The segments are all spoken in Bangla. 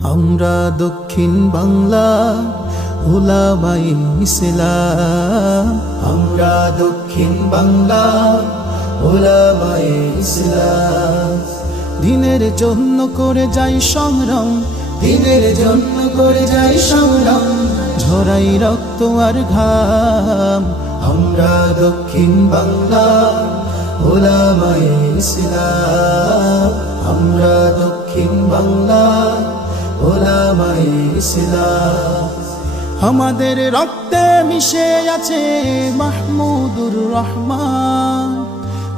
আমরা দক্ষিণ বাংলা উলামায়ে ইসলাম, আমরা দক্ষিণ বাংলা উলামায়ে ইসলাম। দিনের জন্য করে যাই সংগ্রাম, দিনের জন্য করে যাই সংগ্রাম, ঝরাই রক্ত আর ঘাম। আমরা দক্ষিণ বাংলা উলামায়ে ইসলাম, আমরা দক্ষিণ বাংলা উলামায়ে ইসলাম। আমাদের রক্তে মিশে আছে মাহমুদুর রহমান,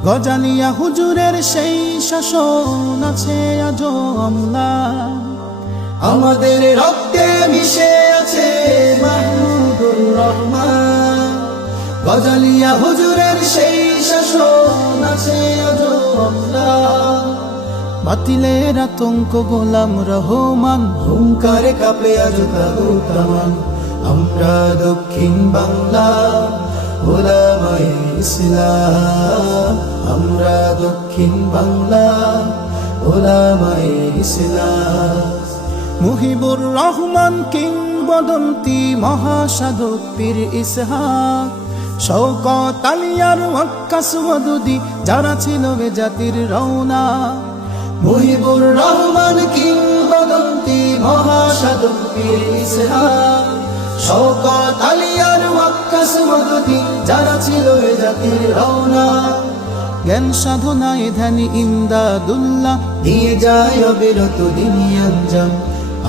গজালিয়া হুজুরের সেই শাসন আছে আজও অম্লান। আমাদের রক্তে মিশে আছে মাহমুদুর রহমান, গজালিয়া হুজুরের সেই শাসন আছে আজও অম্লান। বাতিলের আতঙ্ক গোলাম রহমান, হুঙ্কারে কাঁপে আজ তাগুত তামান। আমরা দক্ষিণ বাংলা উলামায়ে ইসলাম, আমরা দক্ষিণ বাংলা উলামায়ে ইসলাম। মুহিবুর রহমান কিংবদন্তি মহাসাধক পীর ইসহাক, শওকত আলিয়ার ওয়াক্কাস ওয়াদুদি যারা ছিল এ জাতির রওনা। মুহিবুর রহমান কিংবদন্তি মহাসাধক পীর ইসহাক, শওকত আলিয়ার ওয়াক্কাস ওয়াদুদি যারা ছিল এ জাতির রওনা। জ্ঞান সাধনায় ধ্যানী ইমদাদুল্লাহ দিয়ে যায় অবিরত দিনই আঞ্জাম।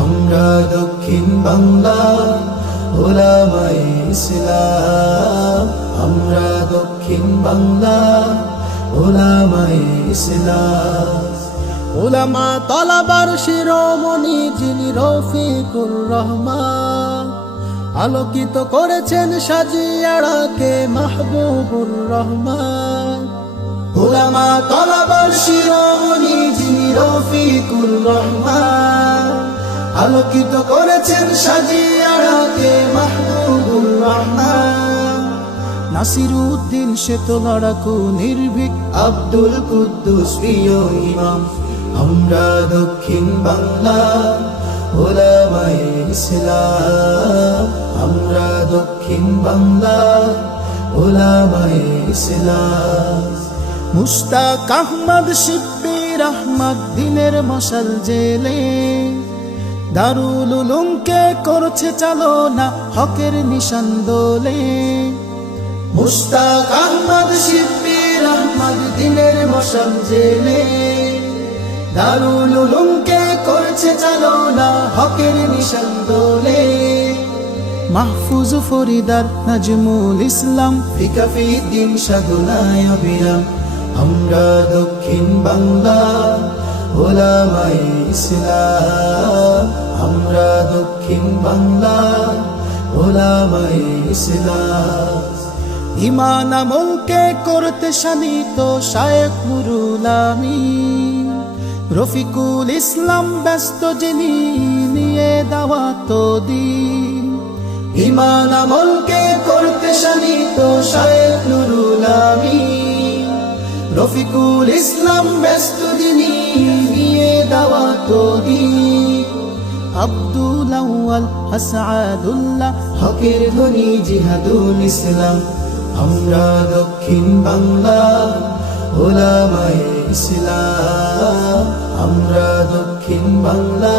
আমরা দক্ষিণ বাংলা উলামায়ে ইসলাম, আমরা দক্ষিণ বাংলা উলামায়ে ইসলাম। উলামা তালাবার শিরোমণি যিনি রফিকুর রহমান, আলোকিত করেছেন সাজিয়াড়াকে মাহবুবুর রহমান। উলামা তালাবার শিরোমণি যিনি রফিকুর রহমান, আলোকিত করেছেন সাজিয়াড়াকে মাহবুবুর রহমান। নাসিরউদ্দিন সে তো লড়াকু নির্ভীক, আব্দুল কুদ্দুস প্রিয় ইমাম। আমরা দক্ষিণ বাংলা উলামায়ে ইসলাম, আমরা দক্ষিণ বাংলা উলামায়ে ইসলাম। মুশতাক আহমদ শিব্বির আহমদ দিনের মশাল জেলে, দারুল উলুমকে করছে চালনা হকের নিশান দোলে। মুশতাক আহমদ শিব্বির আহমদ দিনের মশাল জেলে, দারুল উলুমকে করছে চালনা হকের নিশান দোলে। মাহফুজ ফরিদার নাজমুল ইসলাম ফিকাফিদ্দিন সাধনায় অবিরাম। আমরা দক্ষিণ বাংলা উলামায়ে ইসলাম, আমরা দক্ষিণ বাংলা উলামায়ে ইসলাম। ঈমান আমলকে করতে শানিত শায়েখ নুরুল আমিন, রফিকুল ইসলাম ব্যস্ত যিনি নিয়ে দাওয়াত দিন। ঈমান আমলকে করতে শানিত শায়েখ নুরুল আমিন, রফিকুল ইসলাম ব্যস্ত যিনি নিয়ে দাওয়াত দিন। আব্দুল আউয়াল আসাদুল্লাহ হকের ধ্বনি জিহাদুল ইসলাম। আমরা দক্ষিণ বাংলা উলামায়ে ইসলাম, আমরা দক্ষিণ বাংলা